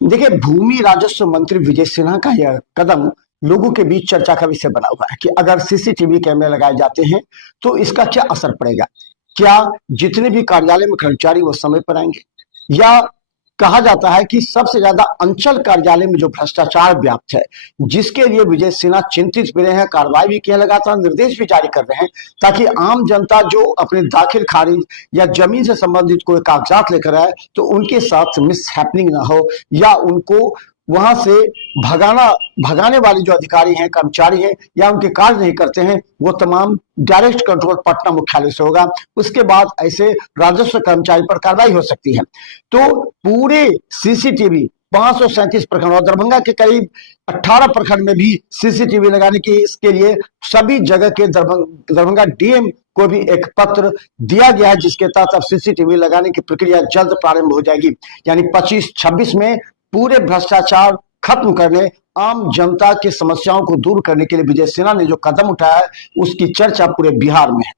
देखिए, भूमि राजस्व मंत्री विजय सिन्हा का यह कदम लोगों के बीच चर्चा का विषय बना हुआ है कि अगर सीसीटीवी कैमरे लगाए जाते हैं तो इसका क्या असर पड़ेगा। क्या जितने भी कार्यालय में कर्मचारी वो समय पर आएंगे, या कहा जाता है कि सबसे ज्यादा अंचल कार्यालय में जो भ्रष्टाचार व्याप्त है, जिसके लिए विजय सिन्हा चिंतित भी रहे हैं, कार्रवाई भी किए, लगातार निर्देश भी जारी कर रहे हैं, ताकि आम जनता जो अपने दाखिल खारिज या जमीन से संबंधित कोई कागजात लेकर आए तो उनके साथ मिस हैपनिंग ना हो, या उनको वहां से भगाना भगाने वाले जो अधिकारी हैं, कर्मचारी हैं, या उनके कार्य नहीं करते हैं, वो तमाम डायरेक्ट कंट्रोल पटना मुख्यालय से होगा। उसके बाद ऐसे राजस्व कर्मचारी पर कार्रवाई हो सकती है। तो पूरे सीसीटीवी 537 प्रखंड और दरभंगा के करीब 18 प्रखंड में भी सीसीटीवी लगाने की इसके लिए सभी जगह के दरभंगा डीएम को भी एक पत्र दिया गया है, जिसके तहत अब सीसीटीवी लगाने की प्रक्रिया जल्द प्रारंभ हो जाएगी। यानी 25-26 में पूरे भ्रष्टाचार खत्म करने, आम जनता की समस्याओं को दूर करने के लिए विजय सिन्हा ने जो कदम उठाया है उसकी चर्चा पूरे बिहार में है।